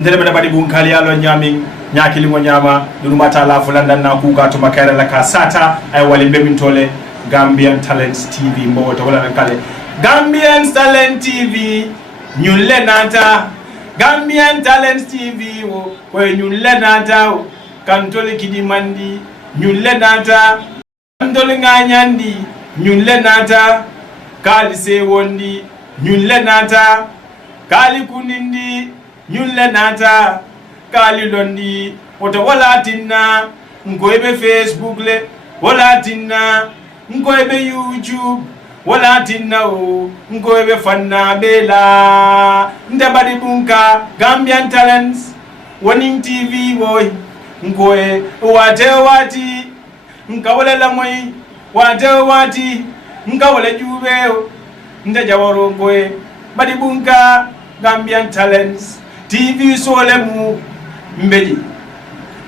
Ndelebeda badi bunkali alo nyaming nyaki lingo nyama dunumata la fulanda na kuka tumakere la kasata ay walimbe mintole Gambian Talents TV mbo to wala kale Gambian Talents TV nyulle nata Gambian Talents TV wo nyulle nata kantole kidimandi nyulle nata kantole nganyandi nyulle nata kali se wondi nyulle nata kali kunindi nyulle nata kali londi oto wala tinna ngoebe Facebook le wala tinna ngoebe YouTube wala tinna o ngoebe fanna bela ndabadi bunka Gambian Talents Warning TV boy ngoe wati nkawole la moy wati nkawole jube ndajawaro ngoe badi bunka Gambian Talents TV solemu mbeli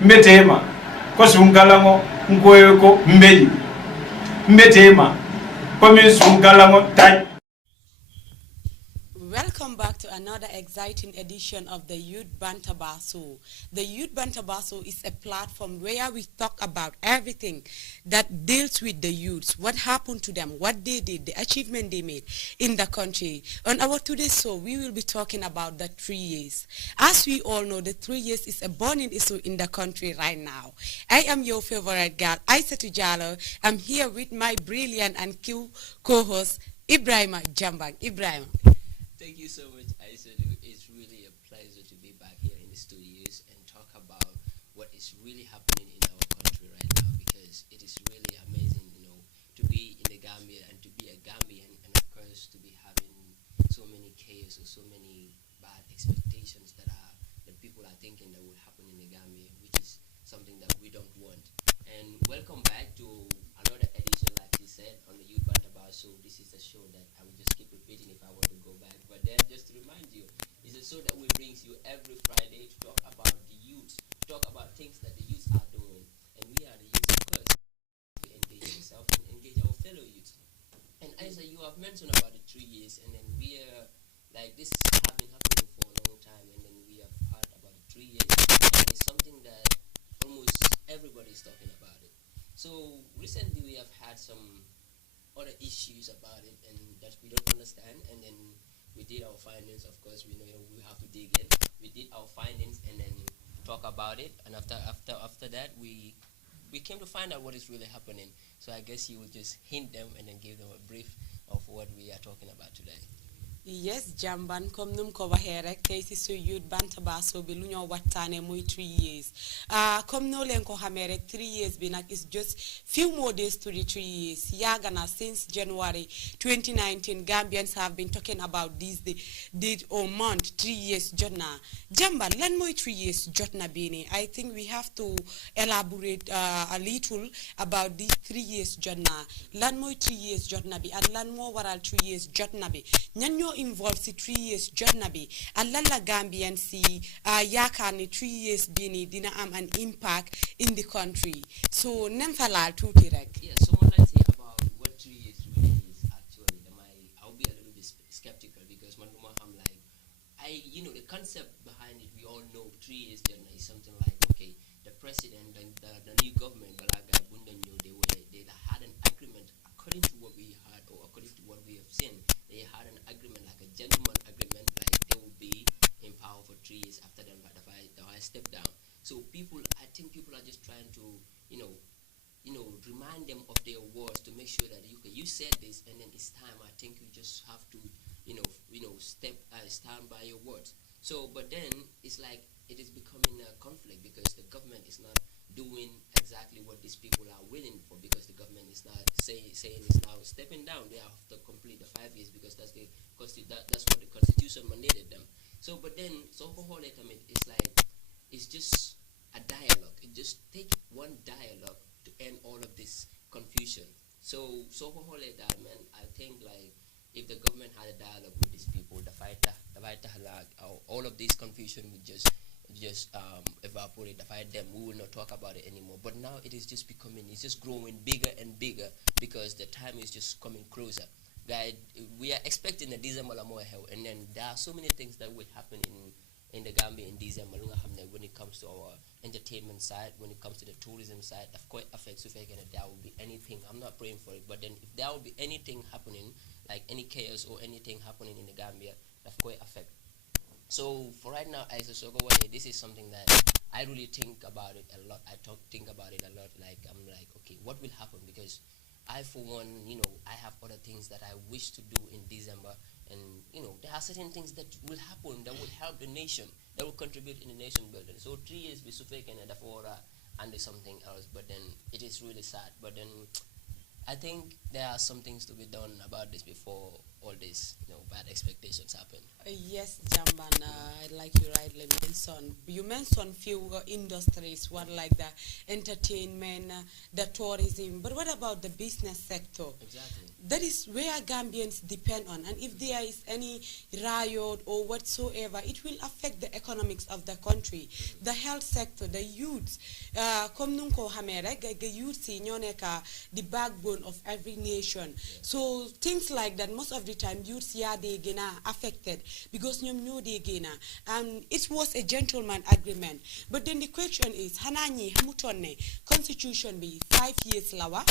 mbetema ko sunkalango ngoyeko mbeli mbetema ko min sunkalango taj. Welcome back to another exciting edition of the Youth BANTABA Show. The Youth BANTABA Show is a platform where we talk about everything that deals with the youths, what happened to them, what they did, the achievement they made in the country. On our today's show, we will be talking about the 3 years. As we all know, the 3 years is a burning issue in the country right now. I am your favorite girl, Aissatou Jallow. I'm here with my brilliant and cute co-host, Ibrahima Jambang. Ibrahima. Thank you so much, Aissatou. It's really a pleasure to be back here in the studios and talk about what is really happening in our country right now, because it is really amazing, to be in the Gambia and to be a Gambian, and of course to be having so many chaos or so many bad expectations that people are thinking that will happen in the Gambia, which is something that we don't want. And welcome back to another edition, like you said, on the Youth BANTABA Show. This is a show that I will just keep repeating if I want to go back. But then, just to remind you, it's a show that we bring you every Friday to talk about the youth, talk about things that the youth are doing. And we are the youth, of course. We engage ourselves and engage our fellow youth. And Isa, you have mentioned about the 3 years, and then we are, like, this has been happening for a long time, and then we have heard about the 3 years. And it's something that almost everybody is talking about it. So recently we have had some other issues about it and that we don't understand, and then we did our findings. Of course, we know we have to dig in. We did our findings and then talk about it, and after that we came to find out what is really happening. So I guess you will just hint them and then give them a brief of what we are talking about today. Yes, Jamban, comme num ko waxe rek tay ci su Youth BANTABA Show bi lu ñoo waxtane moy 3 years. Comme no len ko xamé rek 3 years bi nak is just few more days to the 3 years. Yagana since January 2019 Gambians have been talking about this date or month 3 years jotna. Jamban, lan moy 3 years jotna bi ni? I think we have to elaborate a little about these 3 years jotna. Lan moy 3 years jotna bi ak lan mo waral 3 years jotna bi? Ñan ñoo involved si 3 years jotna bi alala Gambian si yaakaar ni 3 years bi ni dina am an impact in the country. So nem fa laal tuuti rek. Yeah, so when I say about what 3 years really is, actually I'll be a little bit skeptical, because man I'm like, the concept behind it, we all know 3 years journey is something like, okay, the president and the new government Balaga Bundanyo, they had an agreement according to what we heard or according to what we have seen. They had an agreement, like a gentleman agreement, like they will be in power for 3 years after them, but if I step down. So I think people are just trying to, remind them of their words to make sure that you said this, and then it's time. I think you just have to, stand by your words. So, but then it's like it is becoming a conflict, because the government is not doing exactly what these people are willing for, because the government is not saying it's now stepping down. They have to complete the 5 years, because that's what the Constitution mandated them. So, but then for whole it's like it's just a dialogue. It just take one dialogue to end all of this confusion. So for whole man, I think like if the government had a dialogue with these people, the fight all of this confusion would just evaporate. The fight them, we will not talk about it anymore. But now it's just growing bigger and bigger, because the time is just coming closer. Guys, we are expecting a December more hell, and then there are so many things that will happen in the Gambia in December when it comes to our entertainment side, when it comes to the tourism side, of course affects if there will be anything. I'm not praying for it, but then if there will be anything happening, like any chaos or anything happening in the Gambia, of course affect. So for right now, as a Sogaway, this is something that I really think about it a lot. Think about it a lot. Like I'm like, okay, what will happen? Because I, for one, I have other things that I wish to do in December, and there are certain things that will happen that will help the nation, that will contribute in the nation building. So 3 years we suffer and therefore and something else, but then it is really sad. But then I think there are some things to be done about this before all this, bad expectations happen. Yes, Jamban, like you rightly mentioned, you mentioned few industries, one like the entertainment, the tourism, but what about the business sector? Exactly. That is where Gambians depend on, and if there is any riot or whatsoever, it will affect the economics of the country, the health sector, the youths. Comme nous the youths the backbone of every nation. So things like that, most of the time, youths they gonna affected because they gonna. It was a gentleman agreement, but then the question is, Hanani Hamutone constitution be 5 years lawa.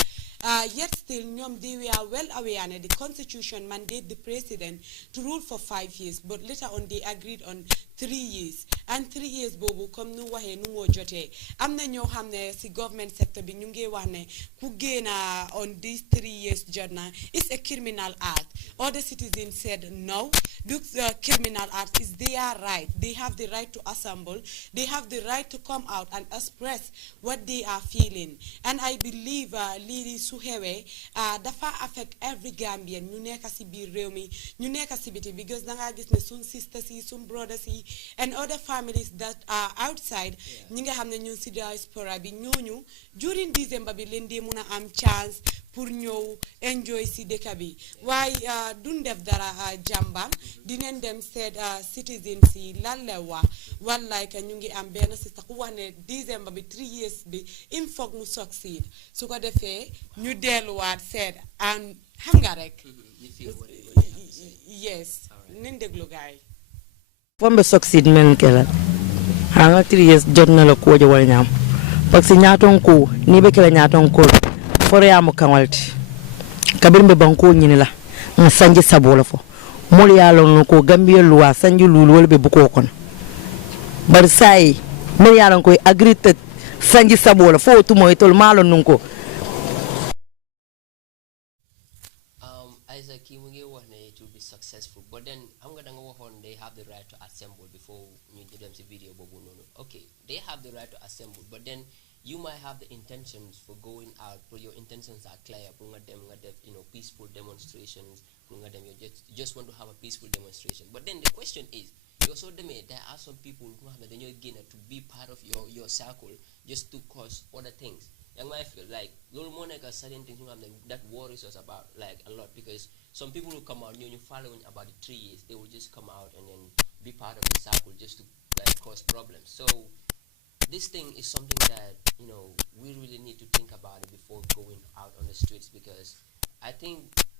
Yet still, they were well aware that the constitution mandate the president to rule for 5 years, but later on they agreed on 3 years. And 3 years, bobo, come no wahe no jote. Amna nyo hamne si government sector bi nyunge wane kugena on these 3 years jodna. It's a criminal act. All the citizens said no. This criminal act is their right. They have the right to assemble. They have the right to come out and express what they are feeling. And I believe ladies Suhewe, dafa affect every Gambian. Ñu nekk ci biir réew mi, ñu nekk ci biti, because danga gis ne sun sisters yi, sun brothers yi, and other families that are outside, ñi nga xam ne ñun ci diaspora bi ñooñu during December bi leen dee mun a am chance pour ñëw enjoy ci dëkk bi. Waaye duñ def dara jàmba dinañ dem seet citizens yi lan la wax like ñu ngi am benn sister ku wax ne December bi 3 years bi il faut mu succeed su ko defee ñu delluwaat seet and xam nga rek yes nañ déglu gaay fombe succeed men kela hanga 3 years jotna la ko jawal ñam parce que ñaaton ko ni be kala ñaaton ko fore amu kanwalti kabir be banko ñini la nga sanji sabola fo mol ya lon ko Gambia loi sanji lulu wala be buko kon bar say mel ya lon ko agree sanji sabola fo tu moy tol malon nun ko Isaac ki mu ngi wax ne it will be successful, but then xam nga da nga waxoon they have the right to assemble before ñu dem ci video boobu noonu. Okay, they have the right to assemble, but then you might have the intentions for going out, but your intentions are clear. Peaceful demonstrations. You just want to have a peaceful demonstration. But then the question is, there are some people who have to be part of your circle just to cause other things. And I feel like certain things that worries us about like a lot, because some people will come out, following about the 3 years, they will just come out and then be part of the circle just to like cause problems. So this thing is something that we really need to think about it before going out on the streets, because I think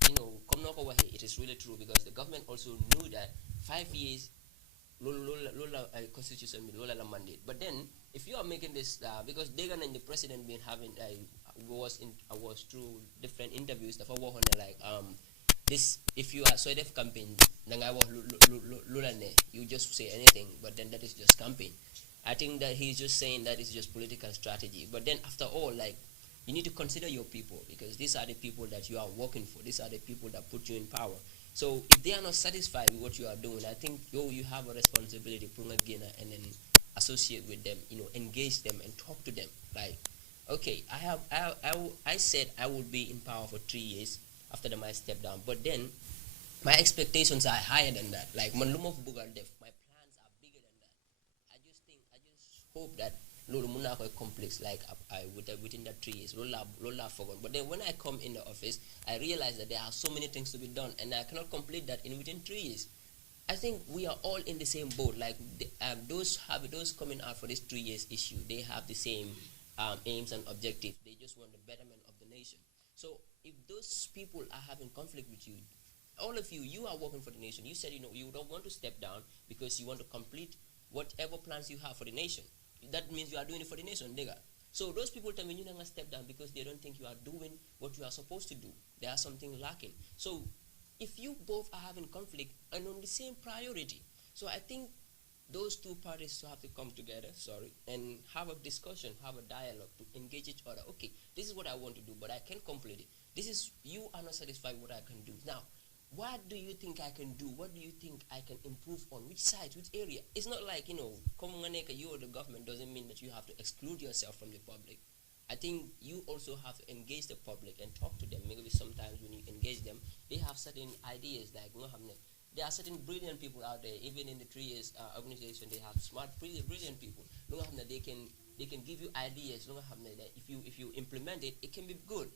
it is really true, because the government also knew that 5 years lola constitution lola mandate. But then if you are making this because Degan and the president been having was through different interviews the like this, if you are so def campaign you just say anything, but then that is just campaign. I think that he's just saying that it's just political strategy. But then after all, like, you need to consider your people, because these are the people that you are working for. These are the people that put you in power. So if they are not satisfied with what you are doing, I think you have a responsibility to and then associate with them, engage them and talk to them. Like, okay, I said I will be in power for 3 years after I step down, but then my expectations are higher than that. Like, my plans are bigger than that. I just hope that complex like within that 3 years. But then when I come in the office, I realize that there are so many things to be done, and I cannot complete that within 3 years. I think we are all in the same boat. Like those coming out for this 3 years issue, they have the same aims and objectives. They just want the betterment of the nation. So if those people are having conflict with you, all of you are working for the nation. You said you don't want to step down because you want to complete whatever plans you have for the nation. That means you are doing it for the nation, digga. So those people tell me you never step down because they don't think you are doing what you are supposed to do. There is something lacking. So if you both are having conflict and on the same priority, so I think those two parties have to come together, and have a discussion, have a dialogue to engage each other. Okay, this is what I want to do, but I can't complete it. This is, you are not satisfied with what I can do. Now, what do you think I can do? What do you think I can improve on? Which side, which area? It's not like, you or the government doesn't mean that you have to exclude yourself from the public. I think you also have to engage the public and talk to them. Maybe sometimes when you engage them, they have certain ideas, like, there are certain brilliant people out there, even in the 3 years organization, they have smart, brilliant people. They can give you ideas. If you implement it, it can be good.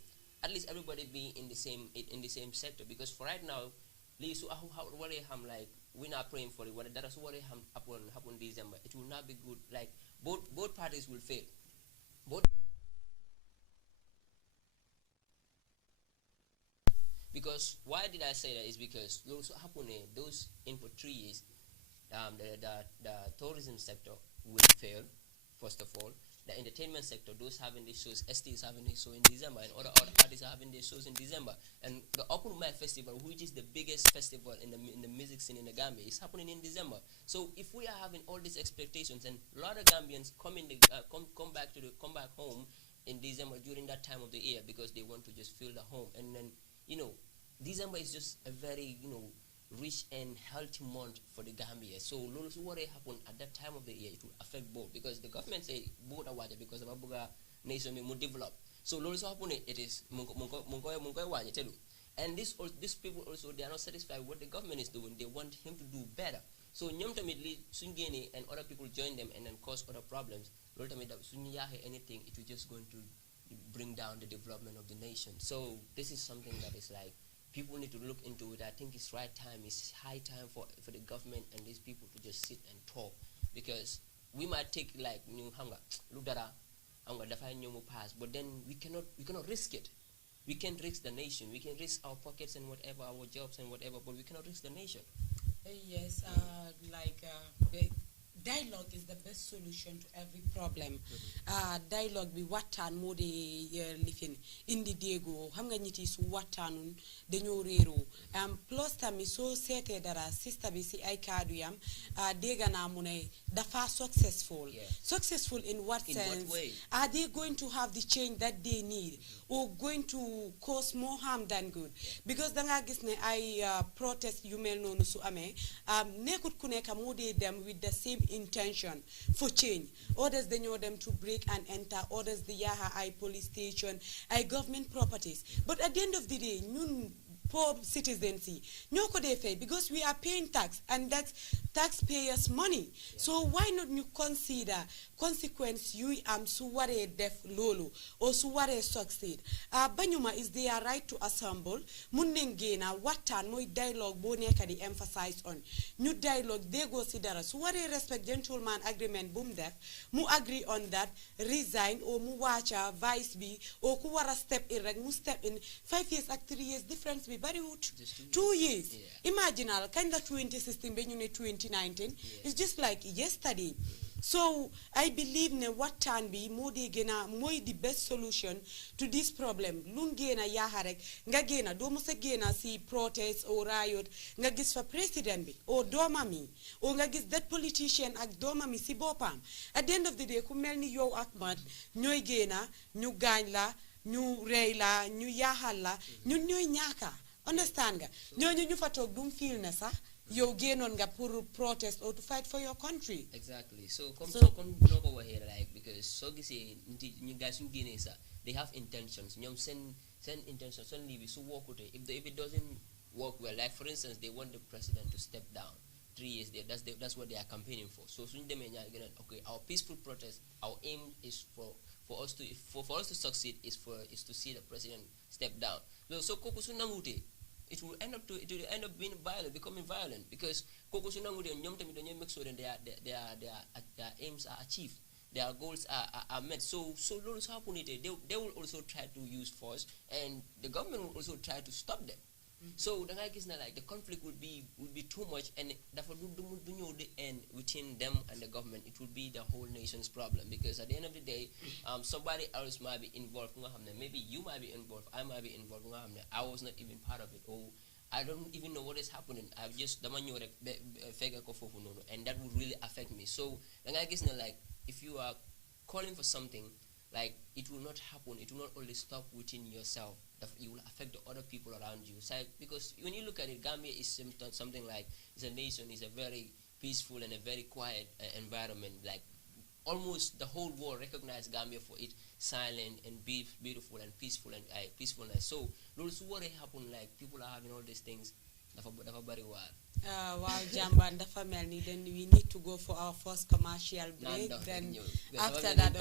At least everybody be in the same sector. Because for right now, we're not praying for it. That is what happen December. It will not be good. Like both parties will fail. Because why did I say that? Is because those in for 3 years, the tourism sector will fail. First of all, the entertainment sector, those having these shows, ST is having this show in December, and other artists are having their shows in December. And the Open Mic Festival, which is the biggest festival in the music scene in the Gambia, is happening in December. So if we are having all these expectations, and a lot of Gambians come back home in December during that time of the year because they want to just feel the home, and then December is just a very rich and healthy month for the Gambia. So what happen at that time of the year, it will affect both, because the government say both are water because of a nation will develop. So it is and these people also, they are not satisfied with what the government is doing. They want him to do better. So ultimately Sungeni and other people join them and then cause other problems. Ultimately anything, it will just going to bring down the development of the nation. So this is something that is like, people need to look into it. I think it's high time for the government and these people to just sit and talk, because we might take like look at pass, but then we cannot risk it. We can't risk the nation. We can risk our pockets and whatever, our jobs and whatever, but we cannot risk the nation. Yes, dialogue is the best solution to every problem. Dialogue bi waxtaan moo di lifin indi déggoo xam nga ñiti su waxtaanun dañoo réeroo plus tamit soo seetee dara sister bi si ay kaddu yam dégg naa mu ne dafa successful. Successful in what sense? What way? Are they going to have the change that they need, or going to cause more harm than good? Because danga gis ne ay protest yu mel noonu su amee nekkut ku nekk moo di dem with the same intention for change. Others they know them to break and enter. Others the yaha I police station, I government properties. But at the end of the day, ñun poor citizens, ñoko dey fay, because we are paying tax, and that's taxpayers' money. So why not you consider consequence you su waré def lolu or su waré succeed? Banyuma is their right to assemble. Mun nañ génna waxtaan moy dialogue bo nekk di emphasize on. Ñu dialogue déggoo si dara su waré respect gentleman agreement bu mu def mu agree on that, resign or mu wacha vice bi, or ku wara step in rek mu step in. 5 years ak 3 years difference bi bari wut. 2 years. Imagine al kind of 2016 be ñu ne 2019. It's just like yesterday. So I believe ne waxtaan bi moo di gëna mooy the best solution to this problem. Lu ngena yaha rek nga gëna do musa gëna si protest or riot nga gis fa president bi or doomami, or nga gis that politician ak doomami si bopam. At the end of the day ku melni yow ak man ñoy gëna ñu gaañ la, ñu rey la, ñu yaxal la, ñun ñoy ñaaka. Understand nga? Ñooñu ñu fa toog dum feel na sax yow génnoon nga pour protest or to fight for your country. Exactly. So come over here, like, because so you guys they have intentions. Send intentions, send leave so work with it. If it doesn't work well, like for instance, they want the president to step down. 3 years there, that's what they are campaigning for. So soon they may okay, our peaceful protest, our aim is for us to succeed is to see the president step down. So it will end up being violent, becoming violent, because make sure that their aims are achieved, their goals are met. So they will also try to use force, and the government will also try to stop them. So the guy is not like the conflict would be too much, and therefore do the end within them and the government. It would be the whole nation's problem, because at the end of the day, somebody else might be involved. Maybe you might be involved. I might be involved. I was not even part of it. Or I don't even know what is happening. I've just and that would really affect me. So the guy is not like, if you are calling for something, like, it will not happen. It will not only stop within yourself. You will affect the other people around you. So, because when you look at it, Gambia is something like, it's a nation, it's a very peaceful and a very quiet environment. Like, almost the whole world recognizes Gambia for its silent and beautiful and peacefulness. So, those what happen, like, people are having all these things. Wow, Jamban, the family. Then we need to go for our first commercial break. Then after that,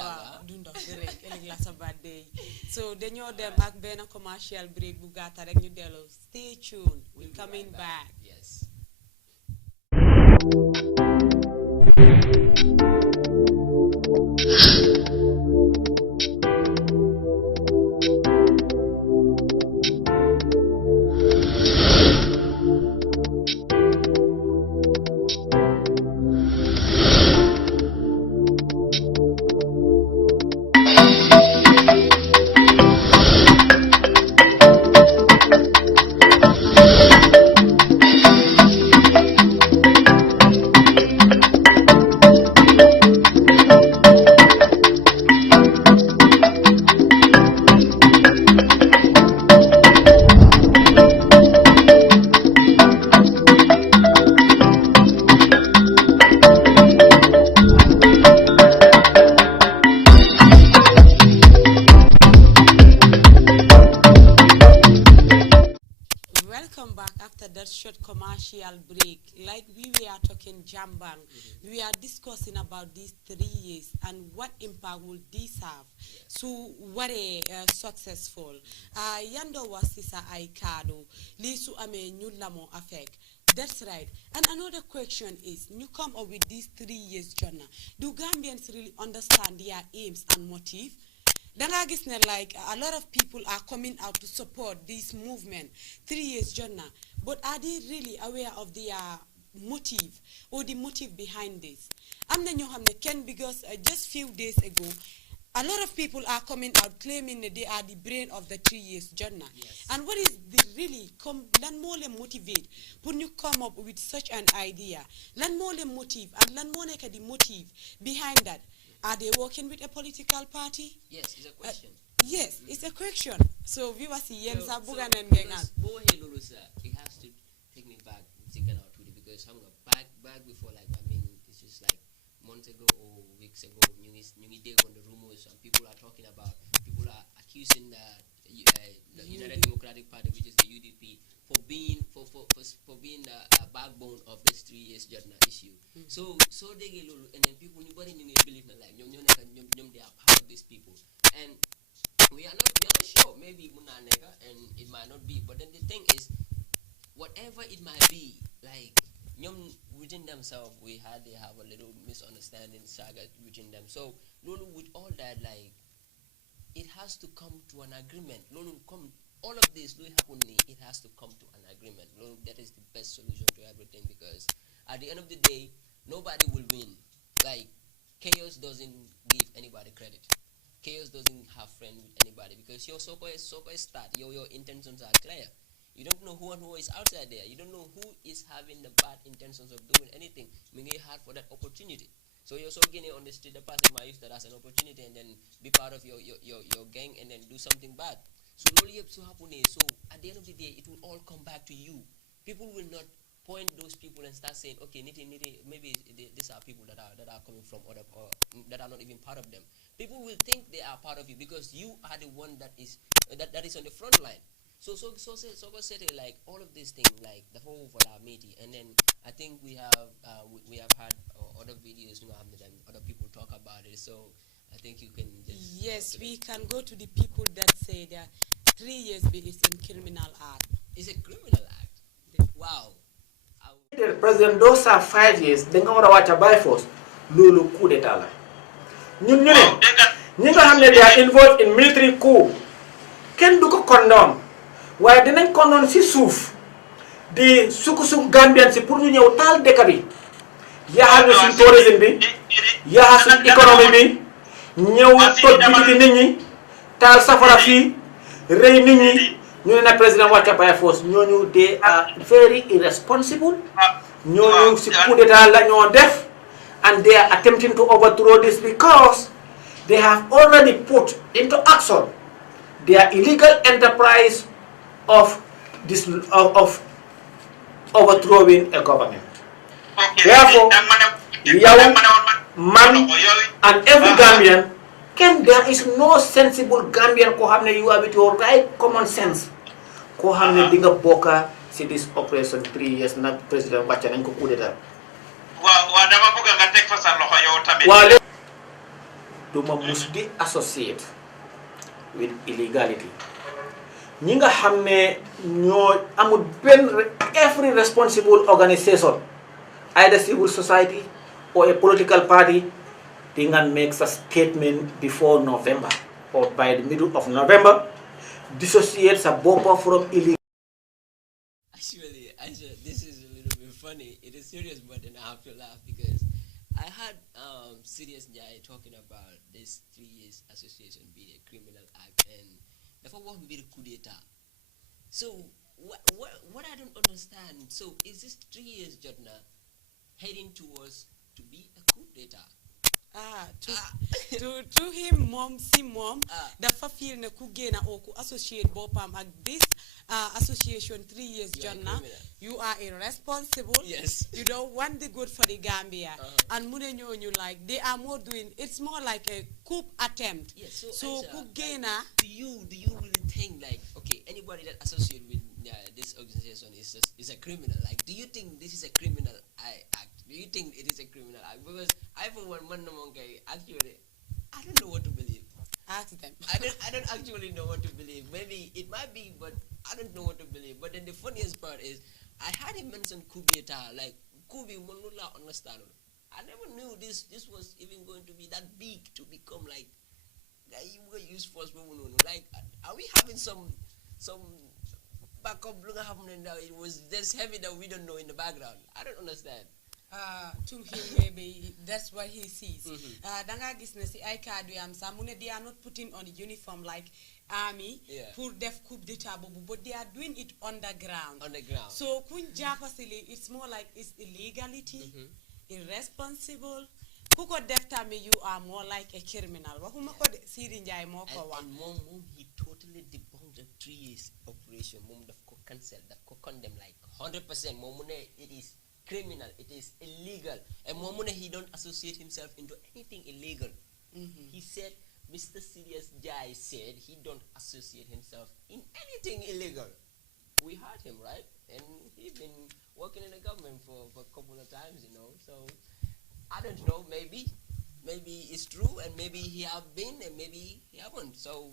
so then you them back then a commercial break. Bugata then you delo. Stay tuned. We're coming back. Yes. Short commercial break. Like we were talking Jambang, we are discussing about these 3 years and what impact will this have. So what a successful yando wasisa aikado lisu ame nyulamo affect. That's right. And another question is, you come up with these 3 years journal. Do Gambians really understand their aims and motive? Like a lot of people are coming out to support this movement, 3 years journal. But are they really aware of their motive or the motive behind this? I'm the Ken, because just few days ago, a lot of people are coming out claiming that they are the brain of the 3 years journal. Yes. And what is the really lan more motivate when you come up with such an idea? Lan more motive and lan more the motive behind that. Are they working with a political party? Yes, it's a question. Yes, it's a question. So we was here it has to take me back because back before, like, I mean, it's just like months ago or weeks ago, you day on the rumors, and people are talking about, people are accusing the United Democratic Party, which is the UDP, for being the backbone of this 3 years journal issue. So they get and then people, nobody believe in like they are part of these people, and we are not sure. Maybe and it might not be, but then the thing is, whatever it might be, like within themselves, they have a little misunderstanding saga within them. So with all that, like, it has to come to an agreement. All of this happening, it has to come to an agreement. That is the best solution to everything, because at the end of the day, nobody will win. Like, chaos doesn't give anybody credit. Chaos doesn't have friend with anybody, because your so-called start, your intentions are clear. You don't know who and who is outside there. You don't know who is having the bad intentions of doing anything. Making it hard for that opportunity. So you're so getting on the street, the person might use that as an opportunity and then be part of your gang and then do something bad. So all you have to happen is, so at the end of the day, it will all come back to you. People will not point those people and start saying, okay, maybe these are people that are coming from other, or that are not even part of them. People will think they are part of you because you are the one that is on the front line. So said like all of these things, like the whole meeting, and then I think we have had other videos, other people talk about it. So I think you can just... Yes, we can go to the people that say that 3 years is in criminal act. It's a criminal act. Wow. President, those are 5 years. Then come watch a by force. Lulu coup d'etat. They are involved in military coup. Can do condom. Why didn't condom si souf? di suku Gambian si pour ñu ñëw taal dëkk bi yaa ñu suñ tourisme bi yaa suñ économie bi ñëw toj bitiki nit ñi taal safara fii rey nit ñi ñu ne na président wàcca by force ñooñu they are very irresponsible ñooñu si coup d'état la ñoo def and they are attempting to overthrow this because they have already put into action their illegal enterprise of this of overthrowing a government. Therefore, yow, man, and every Gambian, there is no sensible Gambian ko xamne you have with your right common sense ko xamne di nga bokka ci this operation 3 years na président wacca nañ ko coup d'état. Wa dama bëgg nga tek fa sa loxo yow tamit. Wa duma mus di associate with illegality. ñi nga xamne ñoo amul ben every responsible organization either civil society or a political party they can make a statement before November or by the middle of November dissociate a bopper from illegal. Actually, this is a little bit funny. It is serious, but then I have to laugh because I had serious guy talking about this 3 years association being a criminal act and therefore won't be a coup d'etat. So what I don't understand. So is this 3 years JOTNA heading towards to be a coup d'etat? To him mom dafa feel ne ku gena o ku associate bopam ak this association 3 years JOTNA you are irresponsible. Yes, you don't want the good for the Gambia and mune ñooñu like they are more doing it's more like a coup attempt. Yes, so ku gena do you really think like okay anybody that associate with this organization is a criminal? Like do you think this is a criminal act? Do you think it is a criminal act? Because I for one actually I don't know what to believe. Ask them. I don't actually know what to believe. Maybe it might be, but I don't know what to believe. But then the funniest part is I had him mention coup d'etat, like coup manula understand. I never knew this was even going to be that big to become like you will use force like are we having some backup happening now? It was this heavy that we don't know in the background. I don't understand. To him maybe that's what he sees. Danga gis na si ay kaddu yam sa mune they are not putting on the uniform like army pour def coup d'état bobu but they are doing it underground. So kun japasili it's more like it's illegality, irresponsible. Kuko def tame you are more like a criminal. Waxuma ko Siri Njay moko wax. And mom he totally debunked the 3 years operation. Mom daf ko cancel, daf ko condemn like 100%. Mom mune it is criminal, it is illegal, and Momuna he don't associate himself into anything illegal. He said Mr. Serious Jai said he don't associate himself in anything illegal. We heard him, right? And he's been working in the government for a couple of times, you know. So I don't know, maybe it's true and maybe he have been and maybe he haven't. So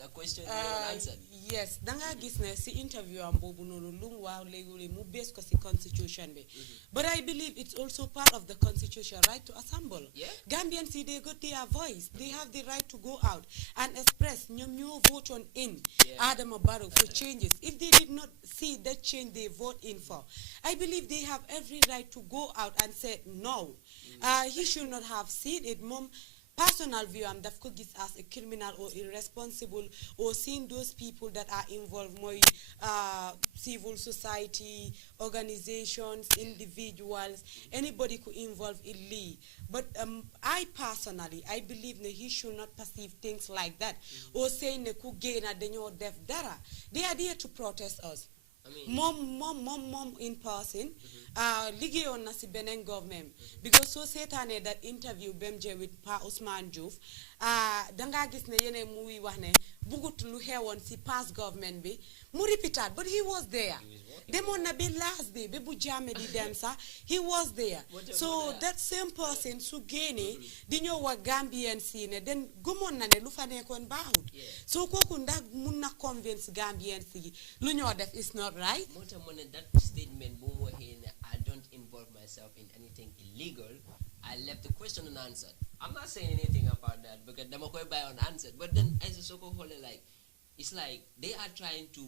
the question is unanswered. Yes, danga gis ne si interview am bobu nonu lum waaw leguli mu base ko si constitution be. But I believe it's also part of the constitution right to assemble. Gambians see they got their voice. They have the right to go out and express ñoo vote on in Adam Barrow for changes. If they did not see that change they vote in for, I believe they have every right to go out and say no. He should not have seen it. Mom personal view am daf ko gis as a criminal or irresponsible or seeing those people that are involved more civil society organizations individuals anybody could involve illy but I personally I believe that he should not perceive things like that or saying ne ku gena dañoo def dara they are there to protest us. Mom in person liggéeyoon na si beneen government because soo seetaanee that interview BMJ with Pa Ousmane Diouf danga gis ne yeneen muy wax ne bugut lu xewoon si past government bi mu repeated but he was there demoon na be last day be bu jaame di dem sax he was there so that same person su génnee di ñëw wa Gambian si ne den gëmoon na ne lu fa nekkoon baaxut so kooku ndax mun na convince Gambian si lu ñoo def is not right. Moo tax ma ne that statement bu mu waxee ne I don't involve myself in anything illegal I left the question unanswered. I'm not saying anything about that because dama koy bàyyi unanswered but then as a like it's like they are trying to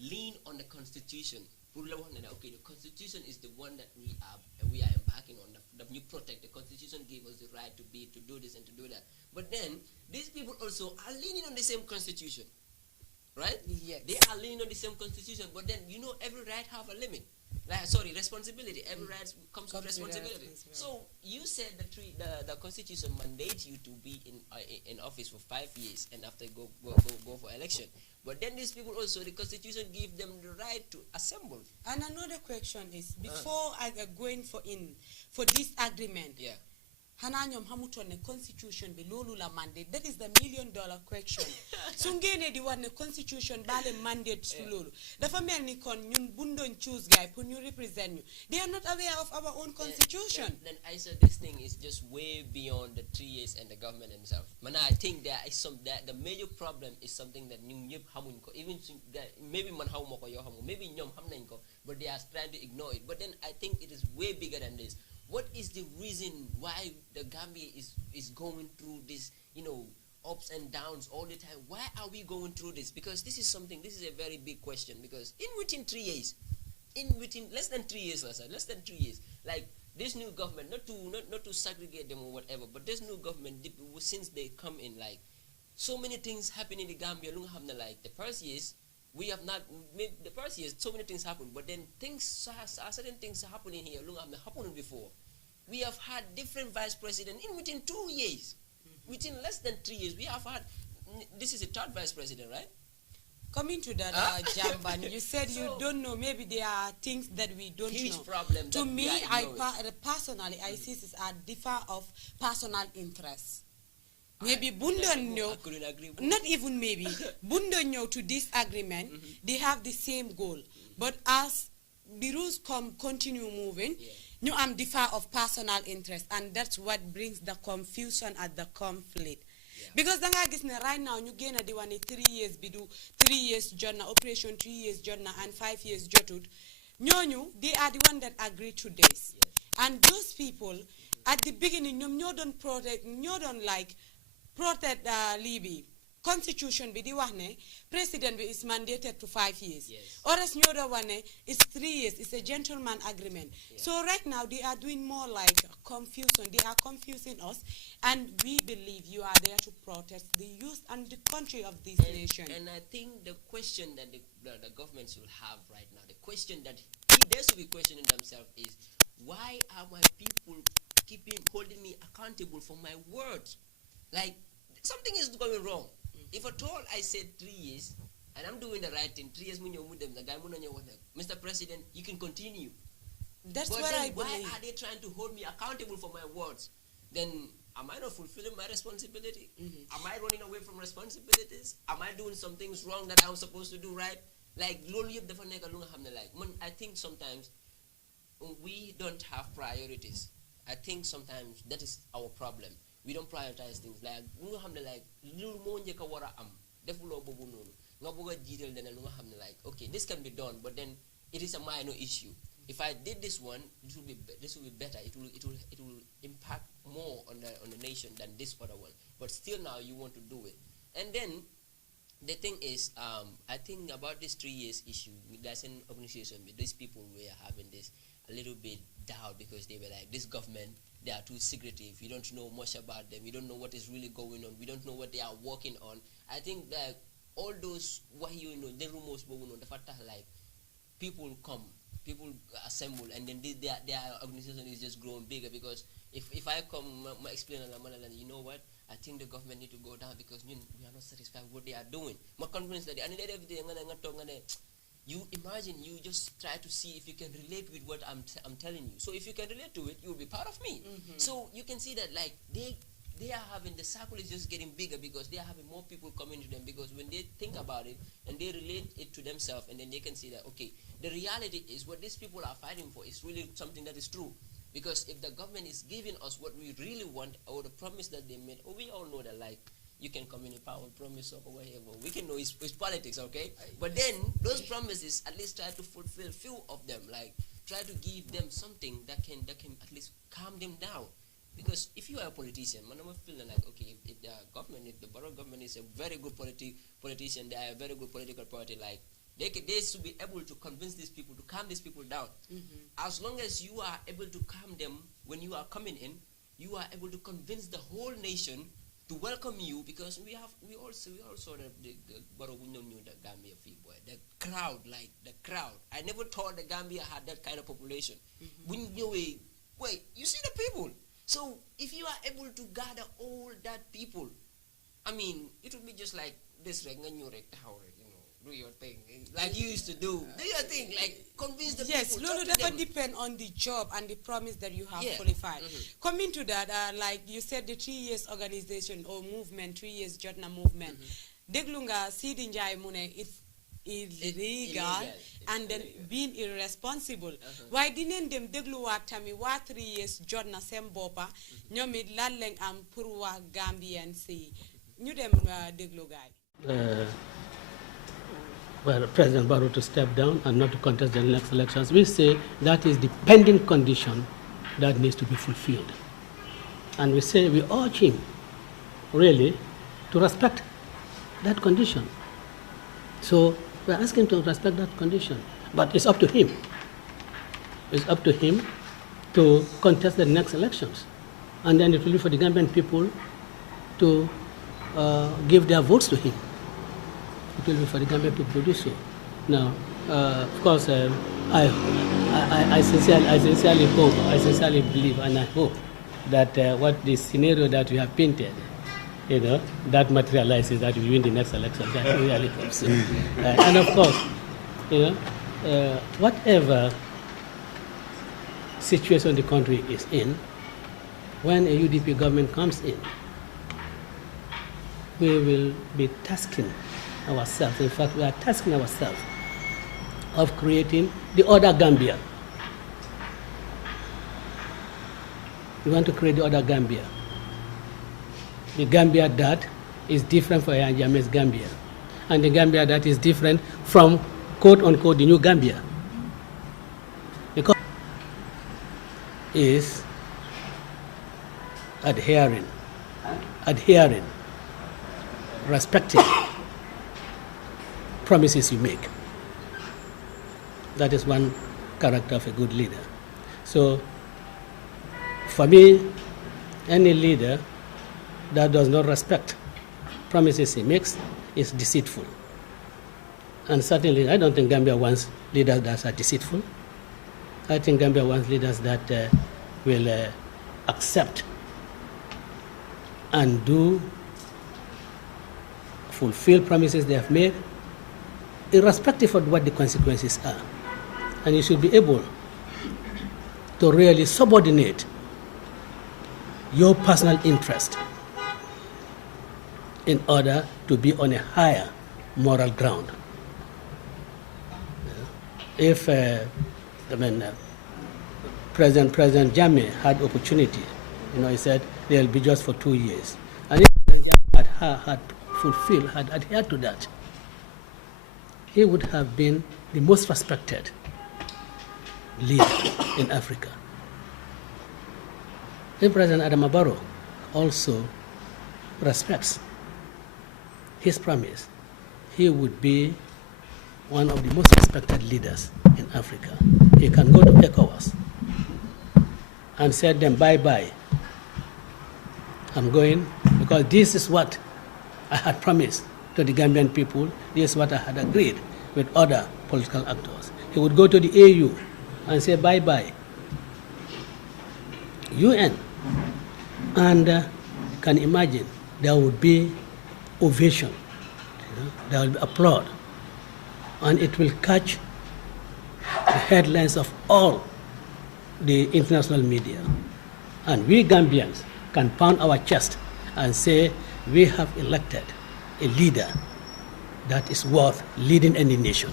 lean on the constitution Okay, the constitution is the one that we are embarking on. The new protect. The constitution gave us the right to do this and to do that. But then these people also are leaning on the same constitution, right? Yes. They are leaning on the same constitution. But then every right have a limit. Responsibility. Every right comes with responsibility. So you said the constitution mandates you to be in office for 5 years and after go for election. But then these people also, the constitution give them the right to assemble. And another question is, before I going for this agreement, yeah. Hananyom Hamuton the constitution below Lula mandate. That is the $1 million question. Sungene di one the constitution bale mandate to Lulu. The family con yun bundo choose guy when you represent you. They are not aware of our own constitution. Then I said this thing is just way beyond the 3 years and the government themselves. Man, I think there is the major problem is something that even maybe man maybe but they are trying to ignore it. But then I think it is way bigger than this. What is the reason why the Gambia is going through this, ups and downs all the time? Why are we going through this? Because this is a very big question. Because within 3 years, within less than 3 years, less than 3 years, like this new government, not to segregate them or whatever, but this new government, since they come in, like so many things happen in the Gambia. Like the first years, we have not made the first years, so many things happen, but then certain things are happening here. Look, have happened before. We have had different vice president within 2 years. Within less than 3 years, we have had, this is a third vice president, right? Coming to that, Jamban, you said you don't know. Maybe there are things that we don't know. Huge problem. To me, personally, I see this as differ of personal interests. Maybe Bundonyo, not even maybe, Bundonyo to this agreement, they have the same goal. But as the rules continue moving, you differ of personal interest, and that's what brings the confusion and the conflict. Yeah. Because right now, you gain the one 3 years bidu, 3 years JOTNA, operation 3 years JOTNA, and 5 years JOTUD. They are the one that agree to this. Yes. And those people, at the beginning, you don't protect Libby. Constitution be the one, president is mandated to 5 years. Yes. Or as the one is 3 years. It's a gentleman agreement. Yeah. So right now they are doing more like confusion. They are confusing us, and we believe you are there to protect the youth and the country of this nation. And I think the question that the governments will have right now, the question that they should be questioning themselves is, why are my people holding me accountable for my words? Like something is going wrong. If at all I said 3 years, and I'm doing the right thing, 3 years, Mr. President, you can continue. That's but what I believe. Why are they trying to hold me accountable for my words? Then am I not fulfilling my responsibility? Am I running away from responsibilities? Am I doing some things wrong that I'm supposed to do right? Like, I think sometimes we don't have priorities. I think sometimes that is our problem. We don't prioritize things. Like okay, this can be done, but then it is a minor issue. If I did this one, this will be better. It will impact more on the nation than this other one. But still now you want to do it. And then the thing is, I think about this 3 years issue, there's an organization, these people were having this a little bit doubt because they were like, this government, they are too secretive. You don't know much about them. You don't know what is really going on. We don't know what they are working on. I think that all those, the rumors, the fact that like people come, people assemble, and then their organization is just growing bigger. Because if I come, I explain, you know what? I think the government need to go down because we are not satisfied with what they are doing. My confidence that you imagine, you just try to see if you can relate with what I'm telling you. So if you can relate to it, you will be part of me. So you can see that like they are having, the circle is just getting bigger because they are having more people coming to them, because when they think about it and they relate it to themselves, and then they can see that, okay, the reality is what these people are fighting for is really something that is true. Because if the government is giving us what we really want, or the promise that they made, we all know that like, you can come in a power promise or whatever. We can know it's politics, okay? But then those promises, at least try to fulfill few of them. Like try to give them something that can at least calm them down. Because if you are a politician, man, I'm feeling like, okay, if the government, if the borough government is a very good politician, they are a very good political party, like They should be able to convince these people, to calm these people down. As long as you are able to calm them when you are coming in, you are able to convince the whole nation to welcome you, because we also the Gambia people, the crowd, like the crowd. I never thought the Gambia had that kind of population. When you wait, you see the people. So if you are able to gather all that people, I mean, it would be just like this, do your thing, like you used to do. Do your thing, like convince the yes, people. Yes, that would depend on the job and the promise that you have qualified. Coming to that, like you said, the 3 years organization or movement, 3 years JOTNA movement. Deglunga Sidi Njai Mune, it's illegal and then being irresponsible. Why didn't them deglu watami wa 3 years JOTNA sembopa nyomit laleng am purwa Gambian si ñu dem deglu guy. Well, President Barrow to step down and not to contest the next elections. We say that is the pending condition that needs to be fulfilled. And we say we urge him, really, to respect that condition. So we're asking him to respect that condition. But it's up to him. It's up to him to contest the next elections. And then it will be for the Gambian people to give their votes to him. It will be for the Gambian people to do so. Now, of course, I sincerely hope, I sincerely believe, and I hope that what the scenario that we have painted, that materializes, that we win the next election. That we really hope so. And of course, whatever situation the country is in, when a UDP government comes in, we will be tasking ourselves. In fact, we are tasking ourselves of creating the other Gambia. We want to create the other Gambia. The Gambia that is different from Yahya Jammeh's Gambia. And the Gambia that is different from, quote unquote, the new Gambia. Because is adhering, respecting promises you make. That is one character of a good leader. So, for me, any leader that does not respect promises he makes is deceitful. And certainly, I don't think Gambia wants leaders that are deceitful. I think Gambia wants leaders that will accept and fulfill promises they have made, irrespective of what the consequences are. And you should be able to really subordinate your personal interest in order to be on a higher moral ground. If President Jammeh had opportunity, he said they'll be just for 2 years, and if had adhered to that, he would have been the most respected leader in Africa. If President Adama Barrow also respects his promise, he would be one of the most respected leaders in Africa. He can go to ECOWAS and say them bye-bye. I'm going because this is what I had promised to the Gambian people. This is what I had agreed with other political actors. He would go to the AU and say bye-bye. UN. And can imagine there would be ovation. There will be applaud. And it will catch the headlines of all the international media. And we Gambians can pound our chest and say we have elected a leader that is worth leading any nation.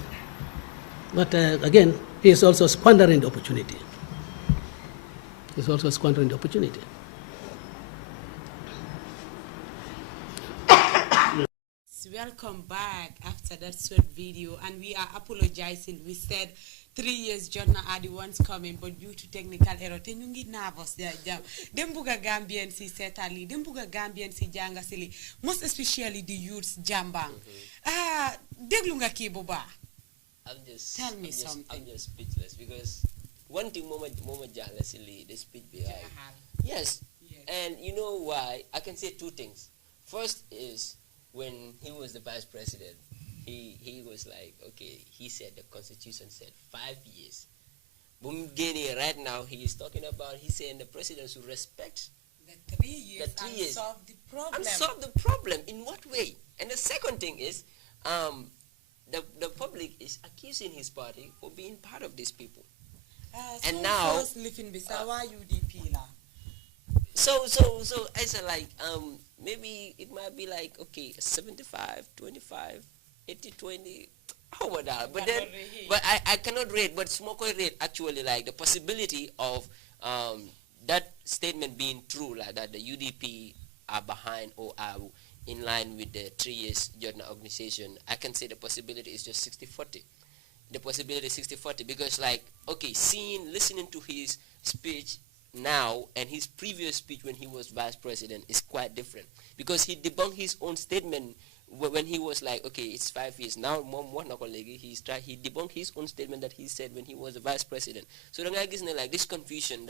But again, he is also squandering the opportunity. He's also squandering the opportunity. Welcome back after that short video, and we are apologizing. We said 3 years JOTNA are the ones coming, but due to technical error, te ñu ngi nervous dem buga Gambian si setali, dem buga Gambian si janga sili, most especially the youths jambang. Déglu nga kii bu baax. Tell me something. I'm just speechless because one thing, Mama Jalasili, the speech behind. Yes. And you know why? I can say two things. First is when he was the vice president, he was like, okay, he said the constitution said 5 years. Bumgeni right now he is talking about, he's saying the president should respect the 3 years, and solve the problem. And solve the problem in what way? And the second thing is, the public is accusing his party for being part of these people. And so now first living Bisawa UDP la. So I said like maybe it might be like okay 75 25 80 20 how about that? But then I cannot rate, but Smoko rate actually like the possibility of that statement being true, like that the UDP are behind or are in line with the 3 years JOTNA organization. I can say the possibility is just 60-40. The possibility is 60-40 because like okay, listening to his speech now and his previous speech when he was vice president is quite different because he debunked his own statement when he was like okay it's 5 years now he debunked his own statement that he said when he was the vice president. So the guy is like this confusion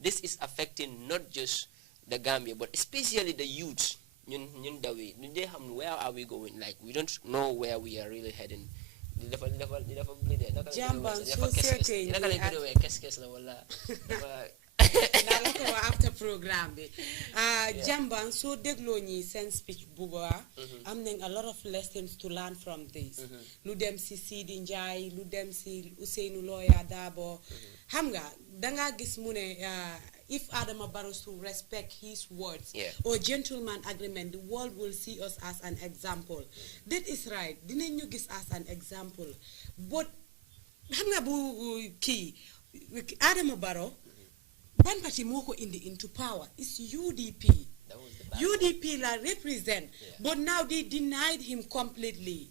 this is affecting not just the Gambia but especially the youth. Where are we going? Like we don't know where we are really heading. After program Jamban so deglo ni sen speech buba am nañ a lot of lessons to learn from this lu dem ci Sidi Njai lu dem ci Ousseynou Loya Dabo xam nga danga gis mu ne if Adama Barrow to respect his words or gentleman agreement, the world will see us as an example. That is right. Didn't you gis as an example? But hamna bu key Adama Barrow ban party moko into power is UDP. UDP la represent, but now they denied him completely.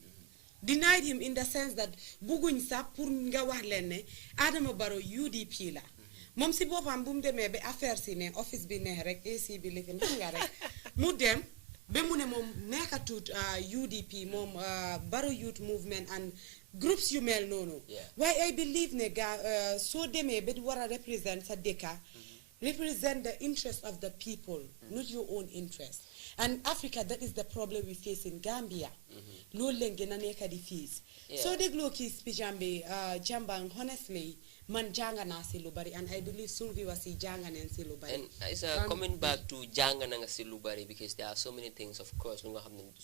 Denied him in the sense that buguñ sa pour nga wax len ne Adama Barrow UDP la. Mom si bopam bum demé be affaire ci né office bi né rek AC bi lifin nga rek mu dem be mu né mom nekatut UDP mom Barrow Youth Movement and groups you mel nono why I believe ne so demé be wara represent sa deka represent the interest of the people not your own interest. And Africa, that is the problem we face in Gambia. No lenge na neka di face. So the gloki speech jambang honestly man janga na silubari and I believe Sylvie was janga na silubari. And it's coming back to janga na silubari because there are so many things of course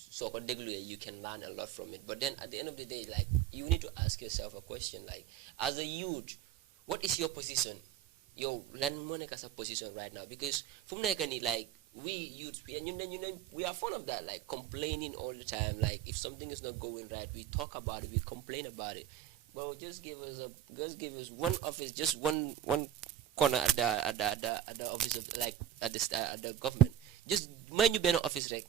so you can learn a lot from it. But then at the end of the day like you need to ask yourself a question like as a youth what is your position? Yo lan mo nek as a position right now because from like we youth we are fond of that like complaining all the time like if something is not going right we talk about it we complain about it. Well, just give us one office, just one corner at the office of like at the government. Just mind you be an office like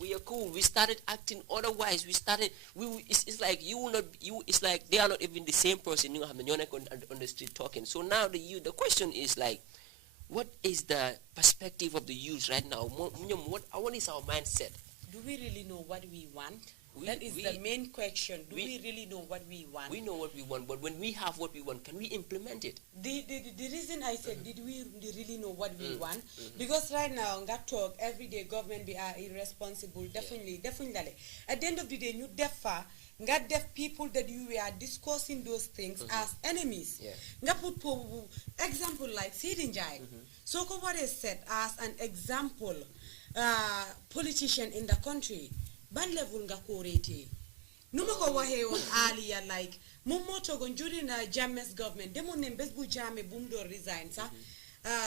we are cool. We started acting otherwise. It's like you will not it's like they are not even the same person. You have on the street talking. So now the question is like, what is the perspective of the youth right now? What is our mindset? Do we really know what we want? That is the main question. Do we really know what we want? We know what we want, but when we have what we want, can we implement it? The reason I said, did we really know what we want? Because right now, that talk, everyday government be irresponsible, definitely. At the end of the day, you deaf people that you were discussing those things as enemies. Nga put example like Sidi Njai. So what is said as an example, politician in the country. Ban level nga korete numako wahe on earlier like mumoto gon during Jammeh's government demo nembes bu Jammeh bumdo resign sa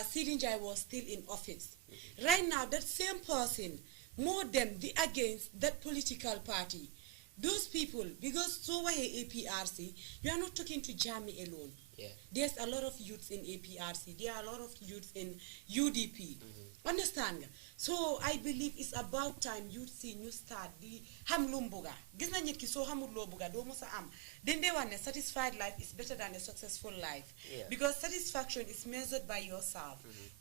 Sidi Njai was still in office. Right now that same person more than the against that political party those people because so wahe APRC you are not talking to Jammeh alone. There's a lot of youths in APRC, there are a lot of youths in UDP. Understand? So I believe it's about time you see new start the hamlumbuga. Gisna nit ki so hamul lobuga do musa am. Then they want a satisfied life is better than a successful life. Because satisfaction is measured by yourself.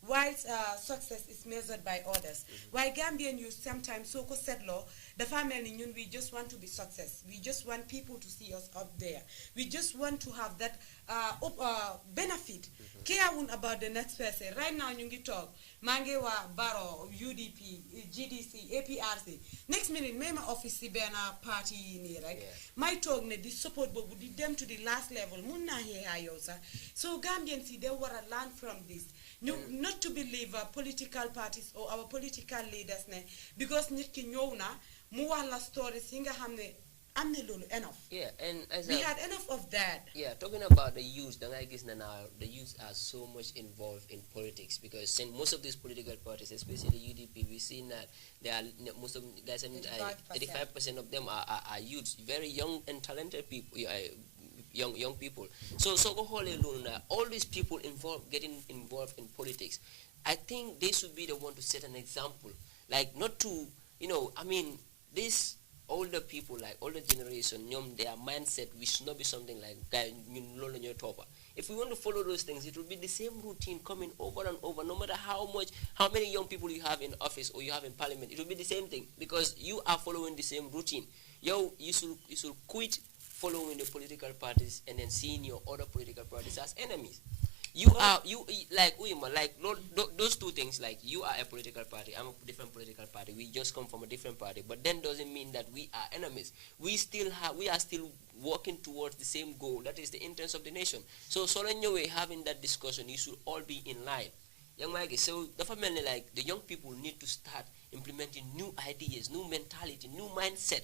whilst success is measured by others. Why Gambian youth sometimes so settle the family union, we just want to be success. We just want people to see us up there. We just want to have that benefit. Care about the next person. Right now, you talk. Mangewa, Baro, UDP, GDC, APRC. Next minute, my office bena party ni right. My talk ne this support but them to the last level. Munna he so Gambians see they want to learn from this. No, not to believe political parties or our political leaders ne because nit ki ñew na mu wax la story singa xamne amne lolu enough. Yeah, and as we had enough of that. Yeah, talking about the youth, the youth are so much involved in politics because in most of these political parties, especially UDP, we've seen that there are most of 85% of them are youths, very young and talented people, young people. So all these people getting involved in politics, I think they should be the one to set an example, like not to, I mean, this older people, like older generation, their mindset, we should not be something like if we want to follow those things, it will be the same routine coming over and over, no matter how many young people you have in office or you have in parliament, it will be the same thing because you are following the same routine. You should quit following the political parties and then seeing your other political parties as enemies. Those two things, like you are a political party, I'm a different political party, we just come from a different party, but then doesn't mean that we are enemies. We are still working towards the same goal, that is the interest of the nation. So anyway, having that discussion, you should all be in line. So definitely, like, the young people need to start implementing new ideas, new mentality, new mindset.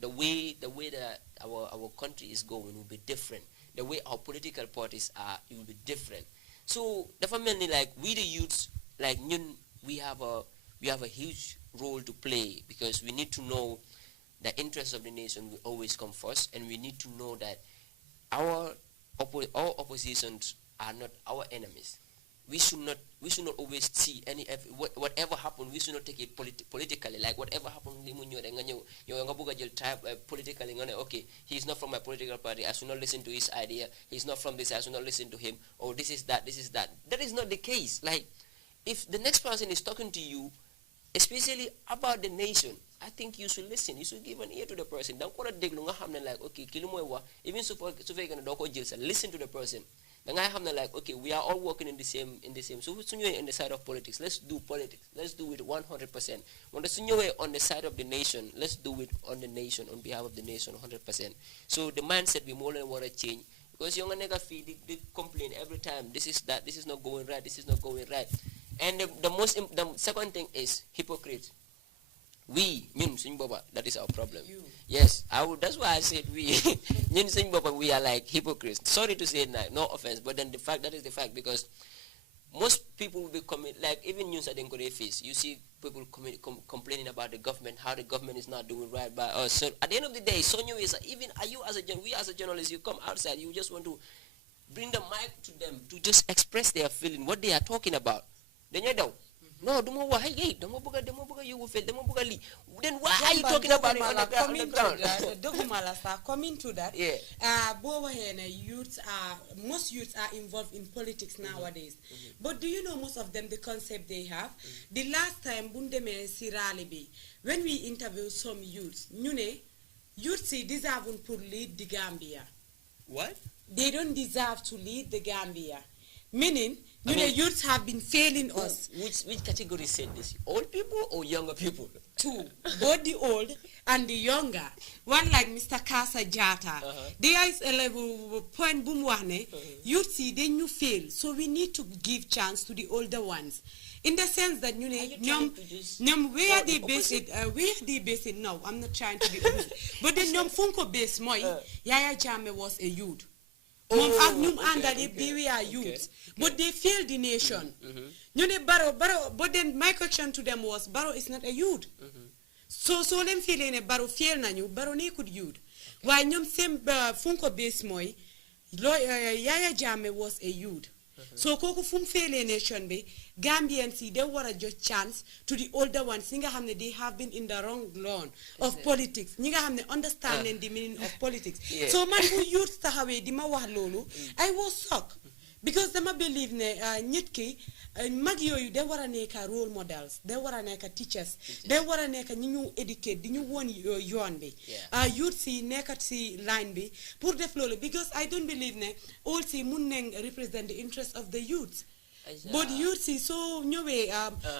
The way that our country is going will be different. The way our political parties are, it will be different. So definitely, like, we the youths, like, we have a huge role to play because we need to know the interests of the nation will always come first, and we need to know that our oppositions are not our enemies. We should not always see whatever happened. We should not take it politically. Like whatever happened, politically. Okay, he's not from my political party. I should not listen to his idea. He's not from this. I should not listen to him. Or this is that. This is that. That is not the case. Like, if the next person is talking to you, especially about the nation, I think you should listen. You should give an ear to the person. Don't call it like, okay, even so listen to the person. Like, okay, we are all working in the same. So in the side of politics, let's do politics. Let's do it 100%. When the on the side of the nation, let's do it on the nation, on behalf of the nation, 100%. So the mindset we more than want to change because young nigga they complain every time. This is that. This is not going right. This is not going right. And the second thing is hypocrite. We, that is our problem. Yes, that's why I said we. We are like hypocrites. Sorry to say it now, no offense, but then that is the fact because most people will be like even news at the face. You see people complaining about the government, how the government is not doing right by us. So at the end of the day, Sonyo is we as a journalist, you come outside, you just want to bring the mic to them to just express their feeling, what they are talking about. Then you don't. No, then why are you talking about it on the ground? Coming to that, yeah. Most youths are involved in politics nowadays. But do you know most of them, the concept they have? The last time, Bundeme Siralibi, when we interviewed some youths, youths deserve to lead the Gambia. What? They don't deserve to lead the Gambia. Meaning, youths have been failing us. Which category said this? Old people or younger people? Two. Both the old and the younger. One like Mr. Kasa Jata. There is a level point boomwane. Youth see then you fail. So we need to give chance to the older ones. In the sense that where they base it now. I'm not trying to be rude. But then Funko base moi Yaya Jame was a youth. They were youths, but they failed the nation. But then my question to them was, Barrow is not a youth. So them feeling a Barrow fail na you, Barrow ne could youth. Why nyom same funko base moy, Yaya Jame was a youth. So koko fum fail nation be Gambians see they were just chance to the older ones. They have been in the wrong lawn of politics. Understanding the meaning of politics. So man who youth tahawe di ma wax lolu, I was shocked because dama believe ne nit ki mag yooyu de war a nekk role models de war a nekk teachers de war a nekk ñi ñu educate di ñu woon yoon bi youth si nekkat si line bi pour def loolu because I don't believe ne all si mun nañ represent the interest of the youth. But youth see so ñëwee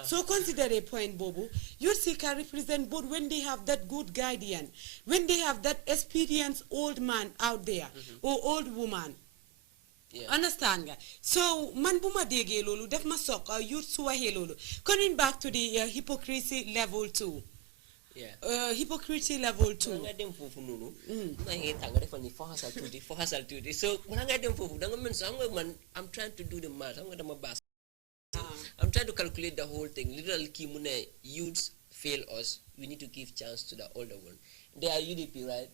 so consider a point boobu youth see can represent both when they have that good guardian, when they have that experienced old man out there or old woman. Understand nga? So man bu ma déggee loolu def ma soog youth su waxee loolu coming back to the hypocrisy level 2. Hypocrisy level 2. Nga dem fofu nonu nga ngi tanga defal ni fo hasal tuuti so nga dem fofu da nga men so nga man I'm trying to do the math nga dama bass I'm trying to calculate the whole thing literally ki mu ne youths fail us we need to give chance to the older one they are UDP right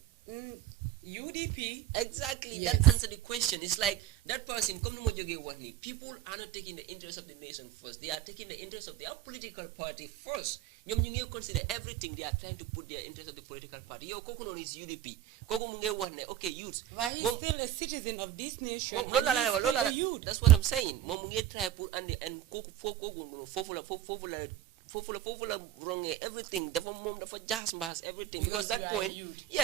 UDP exactly yes. That answer the question it's like that person come no mo joge wax ni people are not taking the interest of the nation first they are taking the interest of their political party first ñom ñu ngi consider everything they are trying to put their interest of the political party yo koku non is UDP koku mu ngi wax ne okay youth but he's still a citizen of this nation that's what I'm saying mom mu ngi try pour andi and koku fofu la wrong everything dafa mom dafa jass mbass everything because that point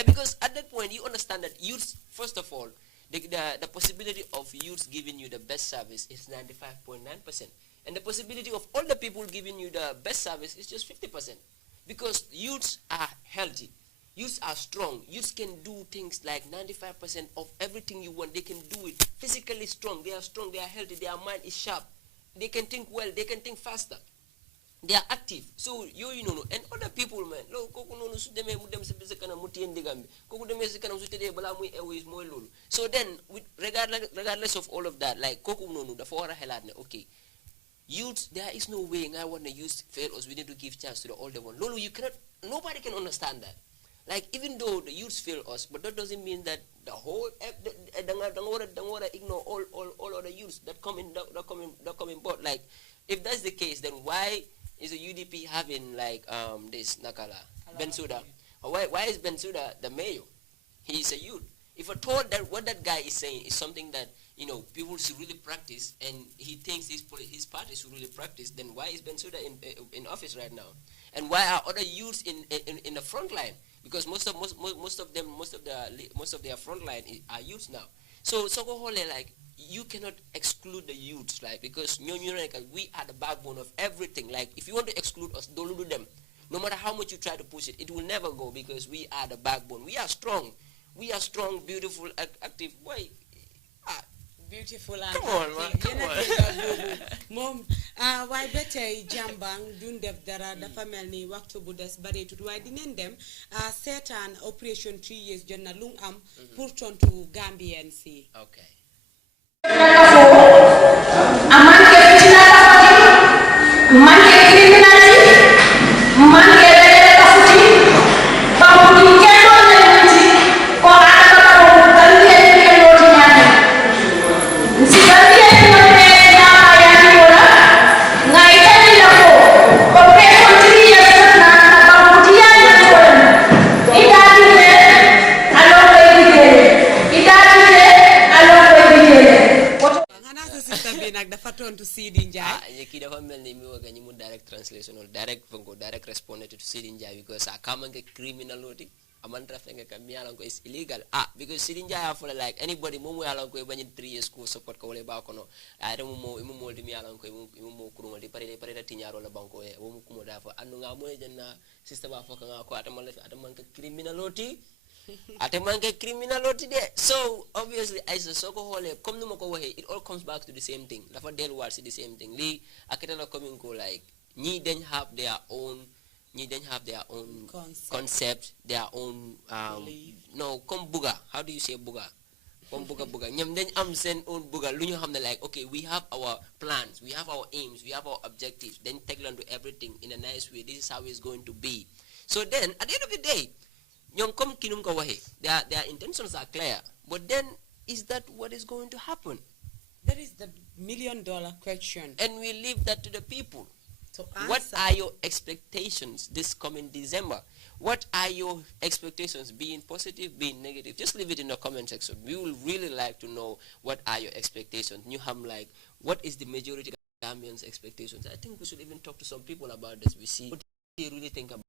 because at that point you understand that youth first of all the possibility of youth giving you the best service is 95.9% and the possibility of all the people giving you the best service is just 50% because youths are healthy youths are strong youths can do things like 95% of everything you want they can do it physically strong they are healthy their mind is sharp they can think well they can think faster they are active so you know and other people man lo koku nonu su deme mu dem se kanam mu tien digambi koku deme se kanam su tede bala muy always moy lolu so then with regardless of all of that like koku nonu dafa wara helat ne okay youth there is no way I want to use fail us we need to give chance to the older one lolu you cannot nobody can understand that like even though the youths fail us but that doesn't mean that the whole don't want to ignore all other youths that come in board like if that's the case then why is the UDP having like this Nakala Bensouda? Why is Bensouda the mayor? He is a youth. If I thought that what that guy is saying is something that people should really practice, and he thinks his party should really practice, then why is Bensouda in office right now? And why are other youths in the front line? Because most of their front line are youths now. So like you cannot exclude the youths, like because we are the backbone of everything. Like if you want to exclude us, don't do them. No matter how much you try to push it, it will never go because we are the backbone. We are strong. We are strong, beautiful, active. Why? Beautiful and come on, man. Come on. Mom, why better jambang dun def dara da family waktu bu des bare tut why dinen dem certain operation 3 years jonna lung am pour tontu Gambian si. Okay. To Sidi Njai. Yeki dafa melni mi waga ñi mu direct translation or direct responded to Sidi Njai because I come and get criminality amandra fenga kam mi alan ko is illegal because Sidi Njai for like anybody mo alan ko bañi 3 years ko support ko wala ba ko no ay dum mo di mi alan ko mo kurungal di pare da tiñaro la banko e wo mo kumo dafa andu nga mo jenna system ba foka nga ko ataman ka criminality criminality there. So obviously I said so go come no ko wahe it all comes back to the same thing. Dafa del war the same thing. Li akita na coming go like ñi dañ have their own concept, their own no come buga. How do you say buga? Come buga. Ñam dañ am sen own buga lu ñu xamne like okay we have our plans, we have our aims, we have our objectives. Then tackle on to everything in a nice way. This is how it's going to be. So then at the end of the day their intentions are clear, but then is that what is going to happen? That is the $1 million question. And we leave that to the people. So what are your expectations this coming December? What are your expectations, being positive, being negative? Just leave it in the comment section. We will really like to know what are your expectations. You have like, what is the majority of Gambians' expectations? I think we should even talk to some people about this. We see what they really think about